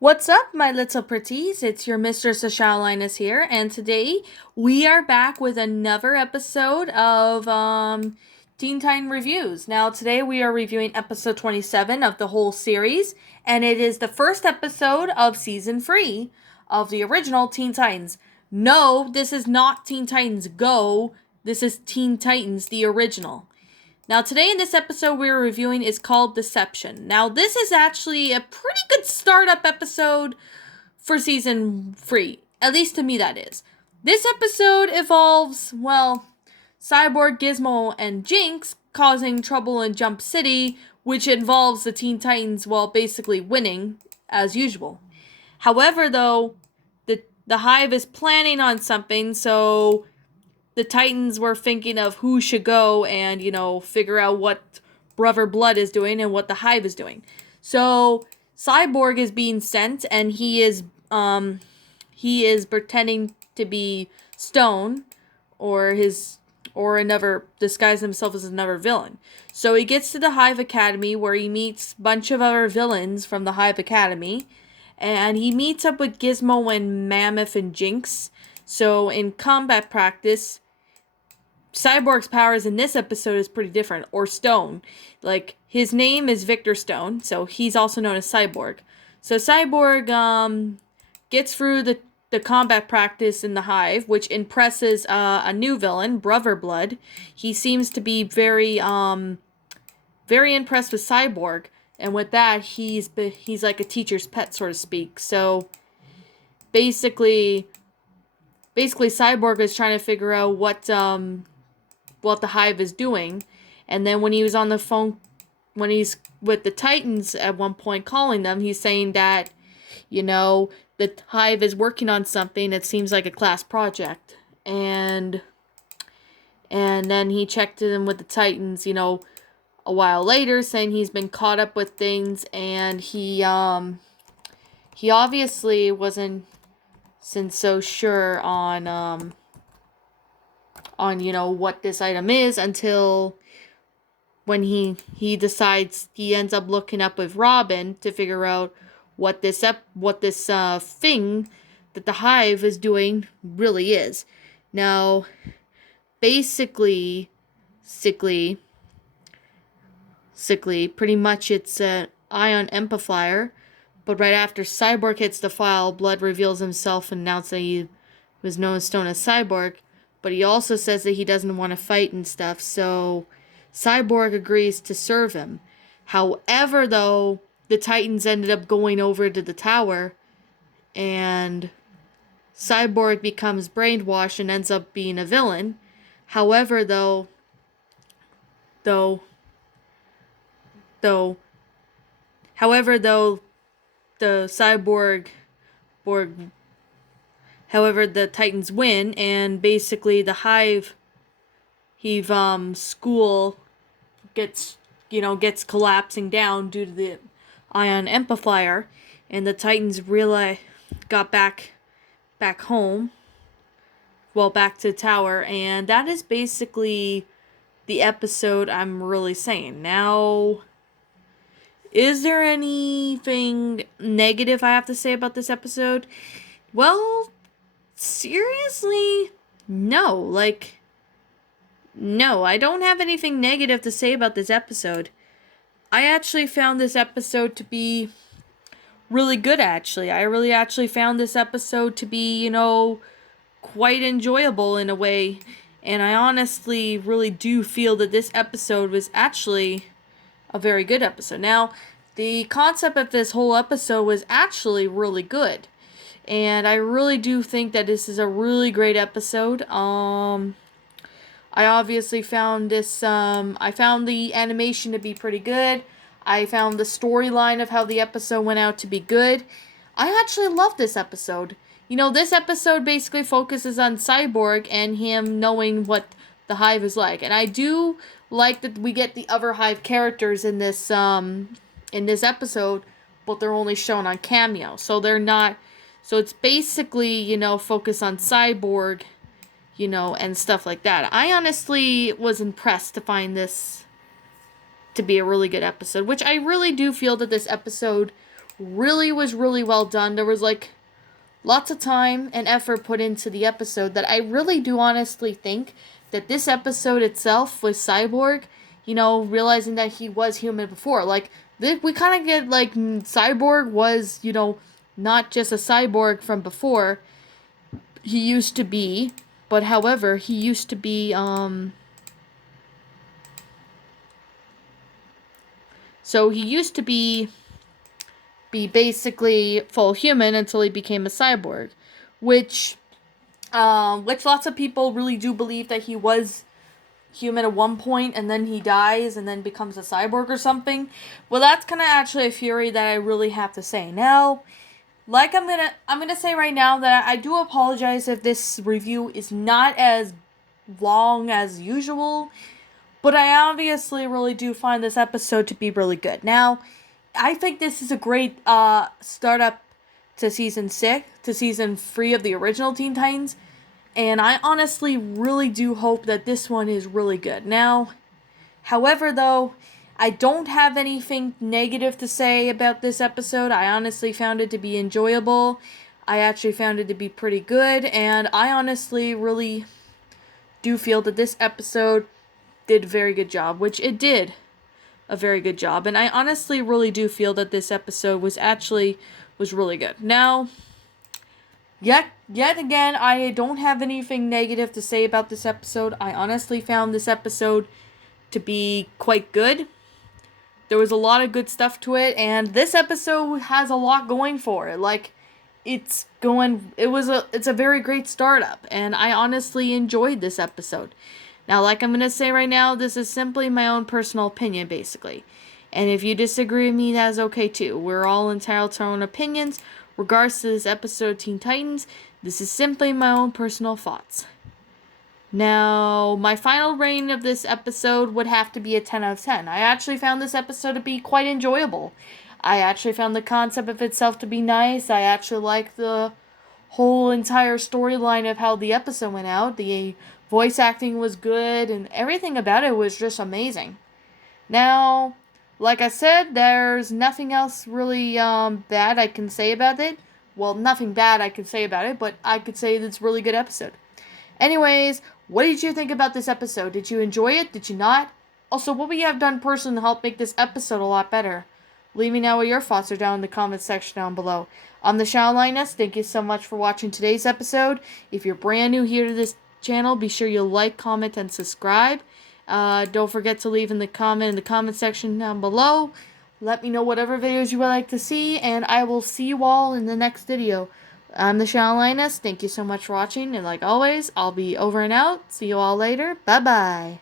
What's up, my little pretties? It's your Mistress Linus here, and today we are back with another episode of Teen Titan Reviews. Now, today we are reviewing episode 27 of the whole series, and it is the first episode of season 3 of the original Teen Titans. No, this is not Teen Titans Go, this is Teen Titans, the original. Now, today in this episode we're reviewing is called Deception. Now, this is actually a pretty good startup episode for season 3. At least to me, that is. This episode involves, well, Cyborg, Gizmo, and Jinx causing trouble in Jump City, which involves the Teen Titans, well, basically winning, as usual. However, though, the Hive is planning on something, so the Titans were thinking of who should go and, figure out what Brother Blood is doing and what the Hive is doing. So Cyborg is being sent, and he is pretending to be Stone, or another, disguise himself as another villain. So he gets to the Hive Academy, where he meets a bunch of other villains from the Hive Academy, and he meets up with Gizmo and Mammoth and Jinx. So in combat practice, Cyborg's powers in this episode is pretty different, or Stone. Like, his name is Victor Stone, so he's also known as Cyborg. So Cyborg gets through the combat practice in the Hive, which impresses a new villain, Brother Blood. He seems to be very impressed with Cyborg, and with that, he's like a teacher's pet, so to speak. So basically Cyborg is trying to figure out what the Hive is doing. And then when he was on the phone, when he's with the Titans at one point calling them, he's saying that, the Hive is working on something. It seems like a class project. And then he checked in with the Titans, a while later, saying he's been caught up with things, and he obviously wasn't so sure on what this item is, until when he decides, he ends up looking up with Robin to figure out what this thing that the Hive is doing really is. Now, basically, pretty much it's an ion amplifier. But right after Cyborg hits the file, Blood reveals himself and announces that he was known as Stone as Cyborg. But he also says that he doesn't want to fight and stuff, so Cyborg agrees to serve him. However, though, the Titans ended up going over to the tower, and Cyborg becomes brainwashed and ends up being a villain. However, though, the the Titans win, and basically the Hive school gets collapsing down due to the ion amplifier, and the Titans really got back home, back to the tower, and that is basically the episode I'm really saying. Now, is there anything negative I have to say about this episode? Well, seriously, no. No, I don't have anything negative to say about this episode. I actually found this episode to be really good, actually. I really actually found this episode to be, quite enjoyable in a way. And I honestly really do feel that this episode was actually a very good episode. Now, the concept of this whole episode was actually really good. And I really do think that this is a really great episode. I obviously found this, I found the animation to be pretty good. I found the storyline of how the episode went out to be good. I actually love this episode. This episode basically focuses on Cyborg and him knowing what the Hive is like. And I do like that we get the other Hive characters in this episode, but they're only shown on cameo. So it's basically, focused on Cyborg, and stuff like that. I honestly was impressed to find this to be a really good episode, which I really do feel that this episode really was really well done. There was like lots of time and effort put into the episode that I really do honestly think that this episode itself with Cyborg, realizing that he was human before. Like, we kind of get like Cyborg was, not just a cyborg from before. He used to be, but however, he used to be, so he used to be basically full human until he became a cyborg, which which lots of people really do believe that he was human at one point and then he dies and then becomes a cyborg or something. Well, that's kind of actually a theory that I really have to say. Now, like I'm gonna say right now that I do apologize if this review is not as long as usual, but I obviously really do find this episode to be really good. Now, I think this is a great startup to season 3 of the original Teen Titans. And I honestly really do hope that this one is really good. Now, however, though, I don't have anything negative to say about this episode. I honestly found it to be enjoyable. I actually found it to be pretty good. And I honestly really do feel that this episode did a very good job, which it did a very good job. And I honestly really do feel that this episode was really good. Now, Yet again, I don't have anything negative to say about this episode. I honestly found this episode to be quite good. There was a lot of good stuff to it, and this episode has a lot going for it. Like, it's a very great startup, and I honestly enjoyed this episode. Now, like I'm gonna say right now, this is simply my own personal opinion, basically. And if you disagree with me, that's okay too. We're all entitled to our own opinions. Regards to this episode of Teen Titans, this is simply my own personal thoughts. Now, my final rating of this episode would have to be a 10 out of 10. I actually found this episode to be quite enjoyable. I actually found the concept of itself to be nice. I actually liked the whole entire storyline of how the episode went out. The voice acting was good, and everything about it was just amazing. Now, like I said, there's nothing else really bad I can say about it. Well, nothing bad I can say about it, but I could say it's a really good episode. Anyways, what did you think about this episode? Did you enjoy it? Did you not? Also, what would you have done personally to help make this episode a lot better? Leave me know what your thoughts are down in the comments section down below. I'm the Shadow Lioness. Thank you so much for watching today's episode. If you're brand new here to this channel, be sure you like, comment, and subscribe. Don't forget to leave in the comment section down below. Let me know whatever videos you would like to see, and I will see you all in the next video. I'm the Shadow Lioness. Thank you so much for watching, and like always, I'll be over and out. See you all later. Bye-bye.